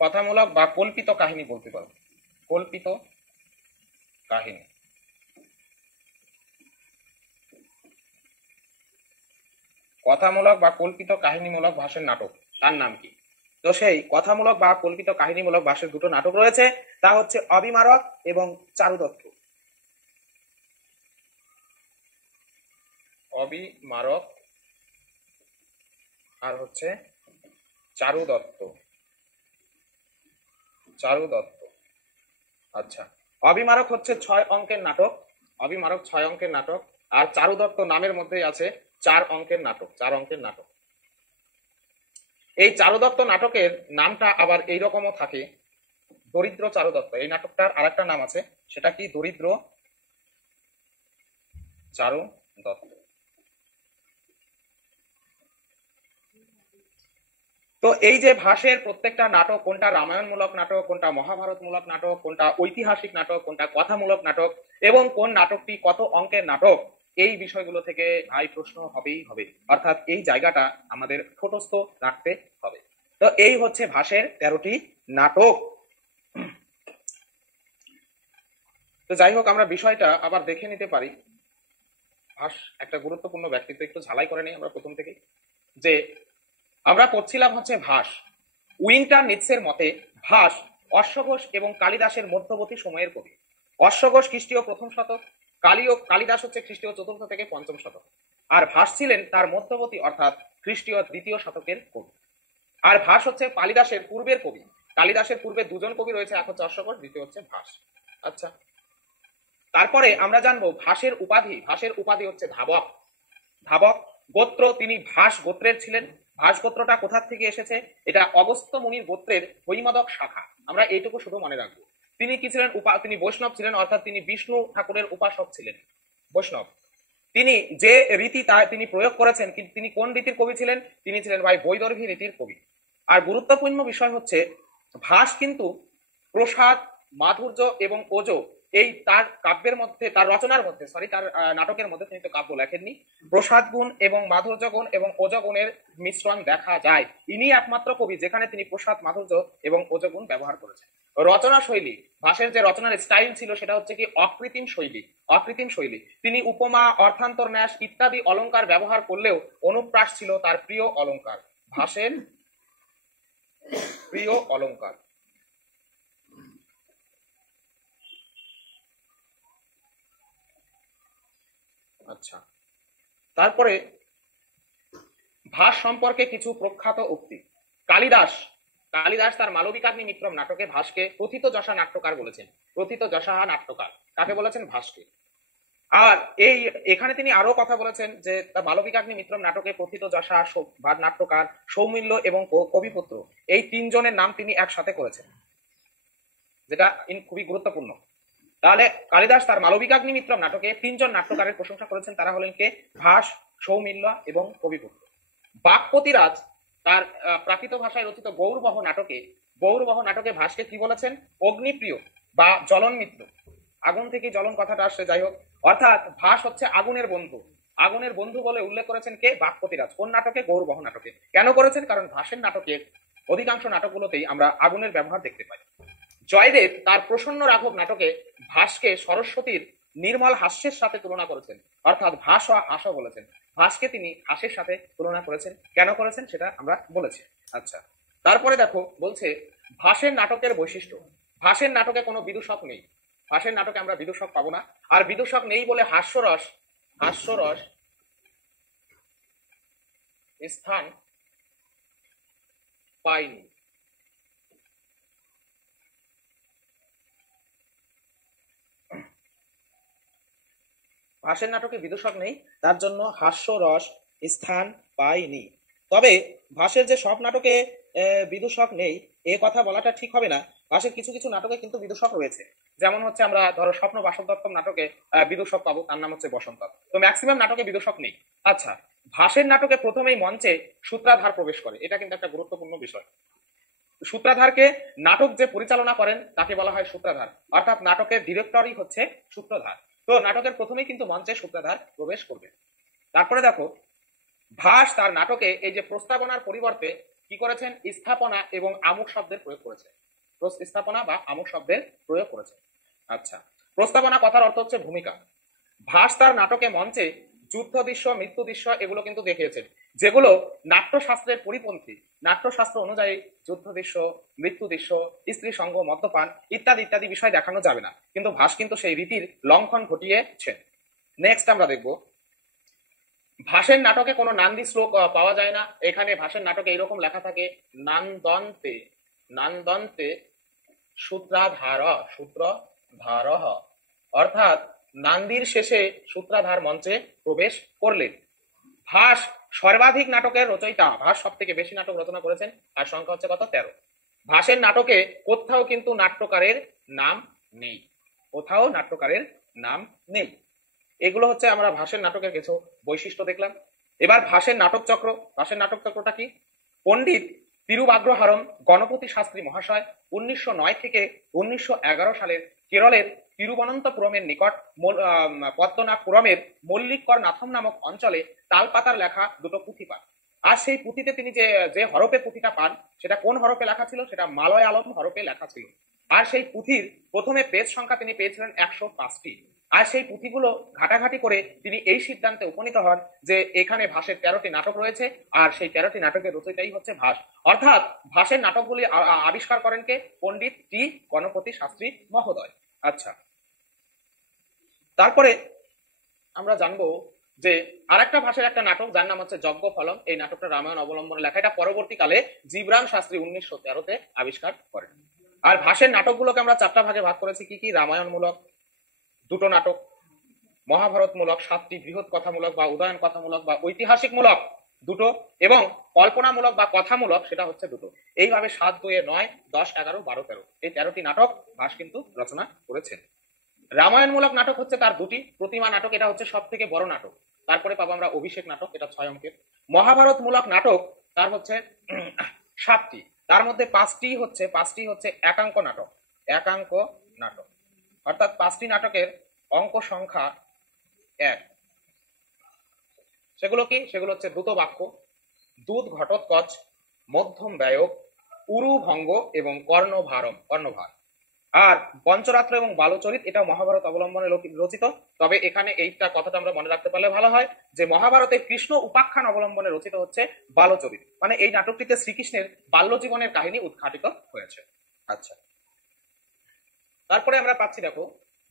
কথামূলক বা কল্পিত কাহিনী বলতে পারো। কল্পিত কাহিনী। কথামূলক বা কল্পিত কাহিনীমূলক ভাষার নাটক, তার নাম কি? তো সেই কথামূলক বা কল্পিত কাহিনীমূলক ভাষার দুটো নাটক রয়েছে, তা হচ্ছে অবিমারক এবং চারুদত্ত। অবিমারক আর হচ্ছে চারুদত্ত। চারুদত্ত। আচ্ছা, অবিমারক হচ্ছে 6 অঙ্কের নাটক। অবিমারক 6 অঙ্কের নাটক। আর চারুদত্ত নামের মধ্যেই আছে 4 অঙ্কের নাটক। 4 অঙ্কের নাটক। এই চারুদত্ত নাটকের নামটা আবার এইরকমও থাকে, দরিদ্র চারুদত্ত। এই নাটকটার আরেকটা নাম আছে, সেটা কি? দরিদ্র চারুদত্ত। তো এই যে ভাসের প্রত্যেকটা নাটক, কোনটা রামায়ণমূলক নাটক, কোনটা মহাভারতমূলক নাটক, কোনটা ঐতিহাসিক নাটক, কোনটা কথামূলক নাটক, এবং কোন নাটকটি কত অঙ্কের নাটক, এই বিষয়গুলো থেকে ভাই প্রশ্ন হবেই হবে। অর্থাৎ এই জায়গাটা আমাদের ঠোঁটস্থ রাখতে হবে। তো এই হচ্ছে ভাসের 13টি নাটক। তো যাই হোক, আমরা বিষয়টা আবার দেখে নিতে পারি। ভাস একটা গুরুত্বপূর্ণ ব্যক্তিত্ব, একটু ঝালাই করে নিই আমরা প্রথম থেকে। যে আমরা পড়ছিলাম হচ্ছে ভাস। উইন্টার নিটসের মতে ভাস অশ্বঘোষ এবং কালিদাসের মধ্যবর্তী সময়ের কবি। অশ্বঘোষ খ্রিস্টীয় প্রথম শতক, কালিদাস হচ্ছে খ্রিস্টীয় চতুর্থ থেকে পঞ্চম শতক, আর ভাস ছিলেন তার মধ্যবর্তী অর্থাৎ খ্রিস্টীয় দ্বিতীয় শতকের কবি। আর ভাস হচ্ছে কালিদাসের পূর্বের কবি। কালিদাসের পূর্বে দুজন কবি রয়েছে, এক হচ্ছে অশ্বঘোষ, দ্বিতীয় হচ্ছে ভাস। আচ্ছা, তারপরে আমরা জানবো ভাসের উপাধি। ভাসের উপাধি হচ্ছে ধাবক। ধাবক গোত্র, তিনি ভাস গোত্রের ছিলেন। ভাস গোত্রটা কোথা থেকে এসেছে? এটা অগস্ত্য মুনির গোত্রের হৈমদক শাখা। আমরা এইটুকু শুধু মনে রাখবো। তিনি কি ছিলেন? তিনি বৈষ্ণব ছিলেন, অর্থাৎ তিনি বিষ্ণু ঠাকুরের উপাসক ছিলেন, বৈষ্ণব। তিনি যে রীতি তা তিনি প্রয়োগ করেছেন, কিন্তু তিনি কোন রীতির কবি ছিলেন? তিনি ছিলেন ভাই বৈদর্ভী রীতির কবি। আর গুরুত্বপূর্ণ বিষয় হচ্ছে ভাস কিন্তু প্রসাদ, মাধুর্য এবং ওজো, এই তার কাব্যের মধ্যে, তার রচনার মধ্যে, তার নাটকের মধ্যে তিনি তো কাব্য লেখেননি, প্রসাদ গুণ এবং মাধুর্য গুণ এবং ওজো গুণের মিশ্রণ দেখা যায়। ইনি একমাত্র কবি যেখানে তিনি প্রসাদ, মাধুর্য এবং ওজো গুণ ব্যবহার করেছেন। রচনা শৈলী, ভাসের যে রচনার স্টাইল ছিল সেটা হচ্ছে কি অকৃত্রিম শৈলী। অকৃত্রিম শৈলী, তিনি উপমা, অর্থান্তর ন্যাস ইত্যাদি অলংকার ব্যবহার করলেও অনুপ্রাস ছিল তার প্রিয় অলংকার, ভাসের প্রিয় অলংকার। আচ্ছা, তারপরে ভাস সম্পর্কে কিছু প্রখ্যাত উক্তি। কালিদাস তার মালবিকাগ্নি মিত্রম নাটকে ভাসকে প্রথিত যশা নাট্যকার বলেছেন। প্রথিত যশা নাট্যকার কাকে বলেছেন? ভাসকে। আর এখানে তিনি আরো কথা বলেছেন যে মালবিকাগ্নি মিত্রম নাটকে প্রথিত যশা নাট্যকার, সৌমিল্য এবং কবিপুত্র, এই তিনজনের নাম তিনি একসাথে করেছেন, যেটা খুবই গুরুত্বপূর্ণ। তাহলে কালিদাস তার মালবিকাগ্নি মিত্রম নাটকে তিনজন নাট্যকারের প্রশংসা করেছেন। তারা হলেন কে? ভাস, সৌমিল্য এবং কবিপুত্র। বাকপতিরাজ তার প্রাকৃত ভাষায় রচিত গৌরবহ নাটকে ভাসকে কি বলেছেন? অগ্নিপ্রিয় বা জ্বলন মিত্র। আগুন থেকে জ্বলন কথাটা আসছে, যাই হোক। অর্থাৎ ভাস হচ্ছে আগুনের বন্ধু। আগুনের বন্ধু বলে উল্লেখ করেছেন কে? বাকপতিরাজ। কোন নাটকে? গৌরবহ নাটকে। কেন করেছেন? কারণ ভাসের নাটকের অধিকাংশ নাটকগুলোতেই আমরা আগুনের ব্যবহার দেখতে পাই। জয়দেব তার প্রসন্ন রাঘব নাটকে ভাসকে সরস্বতীর নির্মল হাস্যের সাথে তুলনা করেছেন, অর্থাৎ ভাস ও হাস বলেছেন। ভাসকে তিনি হাসের সাথে তুলনা করেছেন। কেন করেছেন সেটা আমরা বলেছি। আচ্ছা, তারপরে দেখো বলছে ভাসের নাটকের বৈশিষ্ট্য। ভাসের নাটকে কোনো বিদূষক নেই। ভাসের নাটকে আমরা বিদূষক পাবো না। আর বিদূষক নেই বলে হাস্যরস স্থান পায়নি। ভাসের নাটকে বিদূষক নেই, তার জন্য হাস্যরস স্থান পায়নি। তবে ভাসের যে সব নাটকে বিদূষক নেই এ কথা বলাটা ঠিক হবে না। ভাসের কিছু কিছু নাটকে কিন্তু বিদূষক রয়েছে। যেমন হচ্ছে আমরা ধরো স্বপ্ন বাসবদত্তম নাটকে বিদূষক পাবো, তার নাম হচ্ছে বসন্ত। তো ম্যাক্সিমাম নাটকে বিদূষক নেই। আচ্ছা, ভাসের নাটকে প্রথমেই মঞ্চে সূত্রাধার প্রবেশ করে, এটা কিন্তু একটা গুরুত্বপূর্ণ বিষয়। সূত্রাধারকে নাটক যে পরিচালনা করেন তাকে বলা হয় সূত্রাধার, অর্থাৎ নাটকের ডিরেক্টরই হচ্ছে সূত্রধার। তো নাটকের প্রথমেই কিন্তু মঞ্চে সূত্রাধার প্রবেশ করবে। তারপরে দেখো ভাস তার নাটকে এই যে প্রস্তাবনার পরিবর্তে কি করেছেন? স্থাপনা এবং আমুক শব্দের প্রয়োগ করেছে। স্থাপনা বা আমুক শব্দের প্রয়োগ করেছে। আচ্ছা, প্রস্তাবনা কথার অর্থ হচ্ছে ভূমিকা। ভাস তার নাটকে মঞ্চে যুদ্ধ দৃশ্য, মৃত্যু দৃশ্য এগুলো কিন্তু দেখিয়েছেন, যেগুলো নাট্যশাস্ত্রের পরিপন্থী। নাট্যশাস্ত্র অনুযায়ী যুদ্ধ দৃশ্য, মৃত্যু দৃশ্য, স্ত্রী সঙ্গ, মদ্যপান ইত্যাদি ইত্যাদি বিষয় দেখানো যাবে না, কিন্তু ভাস কিন্তু সেই রীতির লঙ্ঘন ঘটিয়েছেন। নেক্সট আমরা দেখব ভাসের নাটকে কোনো নান্দি শ্লোক পাওয়া যায় না। এখানে ভাসের নাটকে এরকম লেখা থাকে, নান্দন্তে সূত্রধার, অর্থাৎ নান্দির শেষে সূত্রাধার মঞ্চে প্রবেশ করলেন। ভাস সর্বাধিক নাটকের রচয়িতা। ভাস সব থেকে বেশি নাটক রচনা করেছেন, আর সংখ্যা হচ্ছে কত? 13। ভাসের নাটকে কোথাও কিন্তু নাট্যকারের নাম নেই, কোথাও নাট্যকারের নাম নেই। এগুলো হচ্ছে আমরা ভাসের নাটকের কিছু বৈশিষ্ট্য দেখলাম। এবার ভাসের নাটক চক্র। ভাসের নাটক চক্রটা কি? পণ্ডিত তিরুবাগ্রহারম গণপতি শাস্ত্রী মহাশয় 1909 থেকে 1911 সালের কেরলের তিরুবনন্তপুরমের নিকট পদ্মনাভপুরমের মল্লিকর নাথম নামক অঞ্চলে তালপাতার লেখা দুটো পুঁথি পান। আর সেই পুঁথিতে তিনি যে যে হরপে পুঁথিটা পান সেটা কোন হরপে লেখা ছিল, সেটা মালয়ালম হরপে লেখা ছিল। আর সেই পুঁথির প্রথমে পেজ সংখ্যা তিনি পেয়েছিলেন 105টি। আর সেই পুঁথিগুলো ঘাটাঘাটি করে তিনি এই সিদ্ধান্তে উপনীত হন যে এখানে ভাসের 13টি নাটক রয়েছে, আর সেই 13টি নাটকের রচয়িতাই হচ্ছে ভাস। অর্থাৎ ভাসের নাটকগুলি আবিষ্কার করেন কে? পণ্ডিত টি গণপতি শাস্ত্রী মহোদয়। আচ্ছা, তারপরে আমরা জানবো যে আরেকটা ভাষার একটা নাটক যার নাম হচ্ছে যজ্ঞ ফলম। এই নাটকটা রামায়ণ অবলম্বনে লেখা। এটা পরবর্তীকালে জীবরাম শাস্ত্রী 1913-তে আবিষ্কার করেন। আর ভাষের নাটকগুলোকে আমরা 4টা ভাগে ভাগ করেছি। কি কি? রামায়ণমূলক 2টো নাটক, মহাভারতমূলক 7টি, বৃহৎ কথামূলক বা উদয়ন কথামূলক বা ঐতিহাসিক মূলক 2টো, এবং কল্পনামূলক বা কথামূলক সেটা হচ্ছে 2টো। এইভাবে 7, 2, 9, 10, 11, 12, 13 এই 13টি নাটক ভাস কিন্তু রচনা করেছেন। রামায়ণমূলক নাটক হচ্ছে তার 2টি। প্রতিমা নাটক এটা হচ্ছে সব থেকে বড় নাটক। তারপরে পাবো আমরা অভিষেক নাটক, এটা 6 অঙ্কের। মহাভারতমূলক নাটক তার হচ্ছে 7টি। তার মধ্যে 5টি হচ্ছে একাঙ্ক নাটক। একাঙ্ক নাটক অর্থাৎ 5টি নাটকের অঙ্ক সংখ্যা 1। সেগুলো কি? সেগুলো হচ্ছে দ্রুত বাক্য, দূত ঘটোৎকচ, মধ্যম ব্যয়ক, উরু ভঙ্গ এবং কর্ণভার। আর পঞ্চরাত্র এবং বালচরিত এটা মহাভারত অবলম্বনে রচিত। তবে এখানে এইটা কথাটা আমরা মনে রাখতে পারলে ভালো হয় যে মহাভারতে কৃষ্ণ উপাখ্যান অবলম্বনে রচিত হচ্ছে বালচরিত। মানে এই নাটকটিতে শ্রীকৃষ্ণের বাল্য জীবনের কাহিনী উদ্ঘাটিত হয়েছে। আচ্ছা, তারপরে আমরা পাচ্ছি দেখো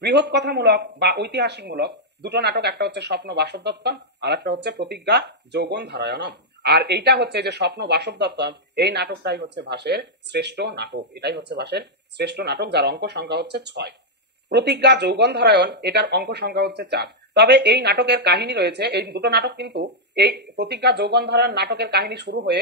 বৃহৎ কথামূলক বা ঐতিহাসিক মূলক 2টো নাটক। একটা হচ্ছে স্বপ্ন বাসব দত্তম, আর একটা হচ্ছে প্রতিজ্ঞা যৌবন ধারায়ণম। আর এইটা হচ্ছে যে স্বপ্ন বাসব দত্তম, এই নাটকটাই হচ্ছে ভাসের শ্রেষ্ঠ নাটক। এটাই হচ্ছে ভাসের শ্রেষ্ঠ নাটক, যার অঙ্ক সংখ্যা হচ্ছে 6। প্রতিজ্ঞা যৌবন ধারায়ণ এটার অঙ্ক সংখ্যা হচ্ছে 4। তবে এই নাটকের কাহিনী রয়েছে, এই 2টো নাটক কিন্তু এই প্রতিজ্ঞা যৌবন ধারায়ণ নাটকের কাহিনী শুরু হয়ে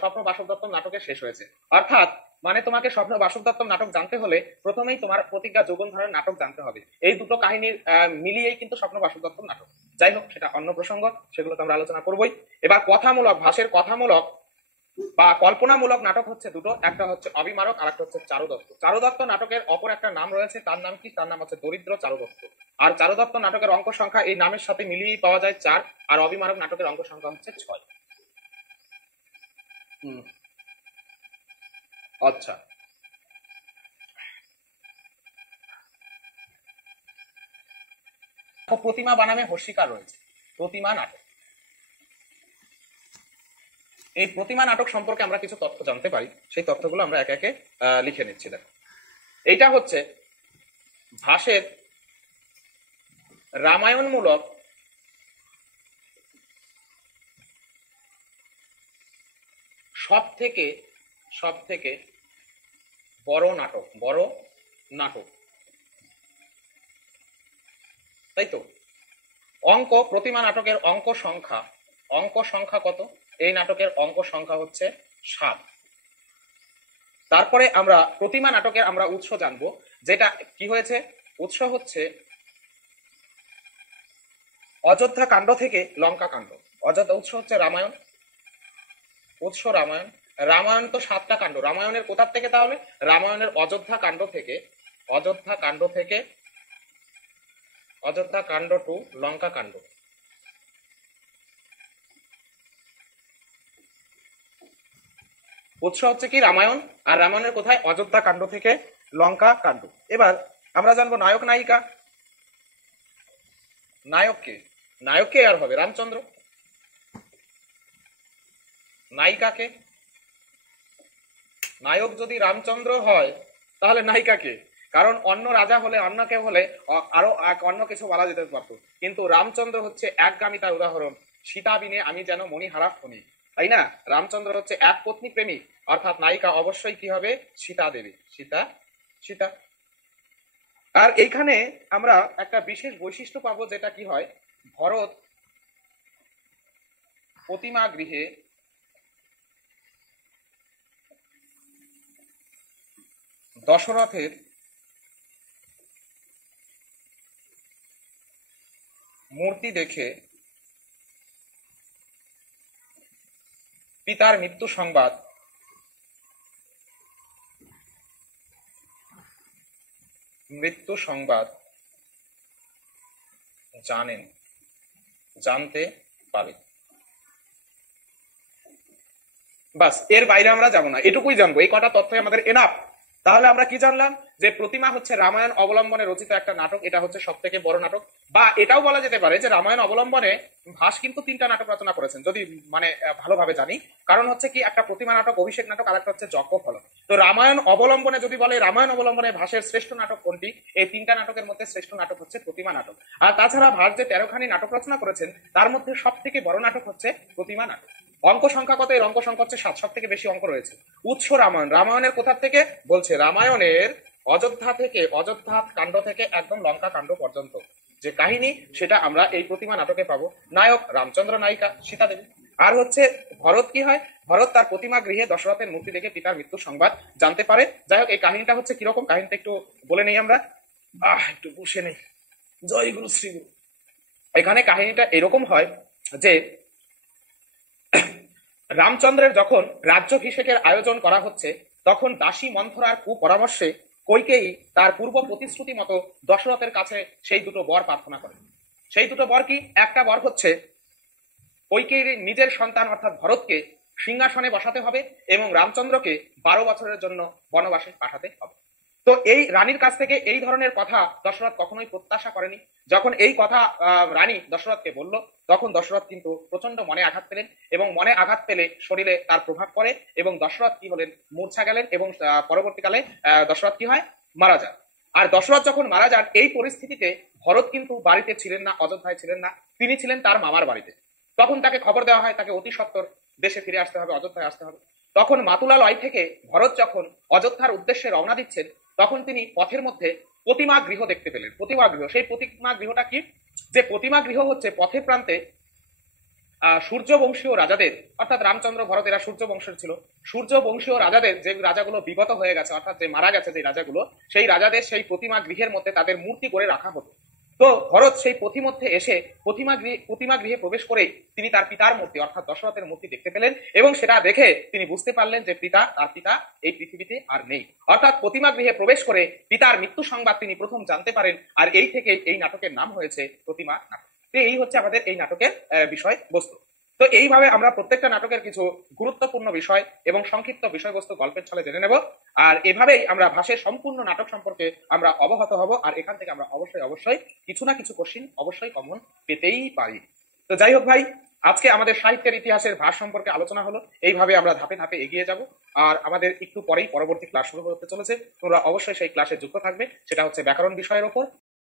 স্বপ্ন বাসব দত্তম নাটকে শেষ হয়েছে। অর্থাৎ মানে তোমাকে স্বপ্ন বাসব দত্তম নাটক জানতে হলে প্রথমেই তোমার প্রতিজ্ঞা যৌবন ধারায়ণ নাটক জানতে হবে। এই 2টো কাহিনীর মিলিয়েই কিন্তু স্বপ্ন বাসব দত্তম নাটক। যাই হোক, সেটা অন্য প্রসঙ্গ, সেগুলো তো আমরা আলোচনা করবোই। এবার কথামূলক, ভাসের কথামূলক বা কল্পনামূলক নাটক হচ্ছে 2টো। একটা হচ্ছে অবিমারক, আর একটা হচ্ছে চারুদত্ত। চারুদত্ত নাটকের অপর একটা নাম রয়েছে, তার নাম কি? তার নাম হচ্ছে দরিদ্র চারুদত্ত। আর চারুদত্ত নাটকের অঙ্ক সংখ্যা এই নামের সাথে মিলিয়েই পাওয়া যায় 4, আর অবিমারক নাটকের অঙ্ক সংখ্যা হচ্ছে 6। আচ্ছা, প্রতিমা বানামে হর্ষিকার রয়েছে। প্রতিমা নাটক, এই প্রতিমা নাটক সম্পর্কে আমরা কিছু তথ্য জানতে পারি। সেই তথ্যগুলো আমরা একে একে লিখে নিচ্ছি। দেখো, এইটা হচ্ছে ভাসের রামায়ণমূলক সব থেকে বড় নাটক, তাই তো? অঙ্ক, প্রতিমা নাটকের অঙ্ক সংখ্যা কত? এই নাটকের অঙ্ক সংখ্যা হচ্ছে 7। তারপরে আমরা প্রতিমা নাটকের আমরা উৎস জানবো, যেটা কি হয়েছে? উৎস হচ্ছে অযোধ্যা কাণ্ড থেকে লঙ্কা কাণ্ড। উৎস হচ্ছে রামায়ণ, রামায়ণ তো 7টা কাণ্ড। রামায়ণের কোথার থেকে তাহলে? রামায়ণের অযোধ্যা কাণ্ড টু লঙ্কা কাণ্ড। উৎস হচ্ছে কি? রামায়ণ। আর রামায়ণের কোথায়? অযোধ্যা কাণ্ড থেকে লঙ্কা কাণ্ড। এবার আমরা জানবো নায়ক নায়িকা। নায়ককে আর হবে রামচন্দ্র। নায়িকাকে? নায়ক যদি রামচন্দ্র হয় তাহলে নায়িকাকে? কারণ অন্য রাজা হলে, অন্য কেউ হলে আরো অন্য কিছু বলা যেতে পারতো, কিন্তু রামচন্দ্র হচ্ছে একগামী। তার উদাহরণ, সীতা বিনে আমি যেন মণিহারা ফণি, তাই না? রামচন্দ্র হচ্ছে এক পত্নী প্রেমী, অর্থাৎ নায়িকা অবশ্যই কি হবে? সীতা দেবী, সীতা। আর এইখানে আমরা একটা বিশেষ বৈশিষ্ট্য পাবো, যেটা কি হয়? ভরত প্রতিমা গৃহে দশরথের মূর্তি দেখে পিতার মৃত্যু সংবাদ মৃত্যু সংবাদ জানতে পারে। বাস, এর বাইরে আমরা যাব না, এটুকুই জানবো, এই কটা তথ্যই আমাদের এনাফ। তাহলে আমরা কি জানলাম? যে প্রতিমা হচ্ছে রামায়ণ অবলম্বনে রচিত একটা নাটক, এটা হচ্ছে সব থেকে বড় নাটক। বা এটাও বলা যেতে পারে যে রামায়ণ অবলম্বনে ভাস কিন্তু 3টা নাটক রচনা করেছেন, যদি মানে ভালোভাবে জানি। কারণ হচ্ছে কি, একটা প্রতিমা নাটক, অভিষেক নাটক, আর একটা হচ্ছে যজ্ঞ ফলক। তো রামায়ণ অবলম্বনে যদি বলে রামায়ণ অবলম্বনে ভাসের শ্রেষ্ঠ নাটক কোনটি, এই 3টা নাটকের মধ্যে শ্রেষ্ঠ নাটক হচ্ছে প্রতিমা নাটক। আর তাছাড়া ভাস যে 13খানি নাটক রচনা করেছেন, তার মধ্যে সব থেকে বড় নাটক হচ্ছে প্রতিমা নাটক। অঙ্ক সংখ্যা কত? এর অঙ্ক সংখ্যা হচ্ছে 7, সব থেকে বেশি অঙ্ক রয়েছে। উৎস রামায়ণ, রামায়ণের কোথা থেকে বলছে? রামায়ণের অযোধ্যা থেকে, অযোধ্যা কাণ্ড থেকে একদম লঙ্কা কাণ্ড পর্যন্ত যে কাহিনী, সেটা আমরা এই প্রতিমা নাটকে পাবো। নায়ক রামচন্দ্র, নায়িকা সীতা দেবী। আর হচ্ছে ভরত কি হয়? ভরত তার প্রতিমা গৃহে দশরথের মূর্তি দেখে পিতার মৃত্যুর সংবাদ জানতে পারে। যাই হোক, এই কাহিনীটা হচ্ছে কিরকম, কাহিনীটা একটু বলে নেই আমরা। একটু বসে নেই। জয় গুরু শ্রী গুরু। এখানে কাহিনীটা এরকম হয় যে রামচন্দ্রের যখন রাজ্যাভিষেকের আয়োজন করা হচ্ছে, তখন দাসী মন্থরার কুপরামর্শে কইকেয়ী তার পূর্ব প্রতিশ্রুতি মতো দশরথের কাছে সেই দুটো বর প্রার্থনা করেন। সেই দুটো বর কি? একটা বর হচ্ছে কইকেয়ীর নিজের সন্তান অর্থাৎ ভরতকে সিংহাসনে বসাতে হবে এবং রামচন্দ্রকে 12 বছরের জন্য বনবাসে পাঠাতে হবে। তো এই রানীর কাছ থেকে এই ধরনের কথা দশরথ কখনোই প্রত্যাশা করেনি। যখন এই কথা রানী দশরথকে বলল, তখন দশরথ কিন্তু প্রচন্ড মনে আঘাত পেলেন, এবং মনে আঘাত পেলে শরীরে তার প্রভাব পড়ে এবং দশরথ কি হলেন? মূর্ছা গেলেন, এবং পরবর্তীকালে দশরথ কি হয়? মারা যান। আর দশরথ যখন মারা যান, এই পরিস্থিতিতে ভরত কিন্তু বাড়িতে ছিলেন না, অযোধ্যায় ছিলেন না, তিনি ছিলেন তার মামার বাড়িতে। তখন তাকে খবর দেওয়া হয় তাকে অতি সত্বর দেশে ফিরে আসতে হবে, অযোধ্যায় আসতে হবে। তখন মাতুলালয় থেকে ভরত যখন অযোধ্যার উদ্দেশ্যে রওনা দিচ্ছেন, তখন তিনি পথের মধ্যে প্রতিমা গৃহ দেখতে পেলেন। প্রতিমা গৃহ, সেই প্রতিমা গৃহটা কি? যে প্রতিমা গৃহ হচ্ছে পথের প্রান্তে সূর্যবংশীয় রাজাদের, অর্থাৎ রামচন্দ্র ভরত এরা সূর্য বংশের ছিল, সূর্যবংশীয় রাজাদের যে রাজাগুলো বিগত হয়ে গেছে, অর্থাৎ যে মারা গেছে যে রাজাগুলো, সেই রাজাদের সেই প্রতিমা গৃহের মধ্যে তাদের মূর্তি করে রাখা হতো। তো ভরত সেই পথিমধ্যে এসে প্রতিমা গৃহে প্রবেশ করে তিনি তার পিতার মূর্তি অর্থাৎ দশরথের মূর্তি দেখতে পেলেন, এবং সেটা দেখে তিনি বুঝতে পারলেন যে তার পিতা এই পৃথিবীতে আর নেই। অর্থাৎ প্রতিমা গৃহে প্রবেশ করে পিতার মৃত্যু সংবাদ তিনি প্রথম জানতে পারেন, আর এই থেকে এই নাটকের নাম হয়েছে প্রতিমা নাটক। তো এই হচ্ছে আমাদের এই নাটকের বিষয় বস্তু। তো এইভাবে আমরা প্রত্যেকটা নাটকের কিছু গুরুত্বপূর্ণ বিষয় এবং সংক্ষিপ্ত বিষয়বস্তু গল্পের ছলে জেনে নেব, আর এভাবেই আমরা ভাষের সম্পূর্ণ নাটক সম্পর্কে আমরা অবগত হব, আর এখান থেকে আমরা অবশ্যই কিছু না কিছু কোশ্চিন অবশ্যই কমন পেতেই পারি। তো যাই হোক ভাই, আজকে আমাদের সাহিত্যের ইতিহাসের ভাষ সম্পর্কে আলোচনা হলো। এইভাবে আমরা ধাপে ধাপে এগিয়ে যাব, আর আমাদের একটু পরেই পরবর্তী ক্লাস শুরু হতে চলেছে। তোমরা অবশ্যই সেই ক্লাসে যুক্ত থাকবে, সেটা হচ্ছে ব্যাকরণ বিষয়ের উপর।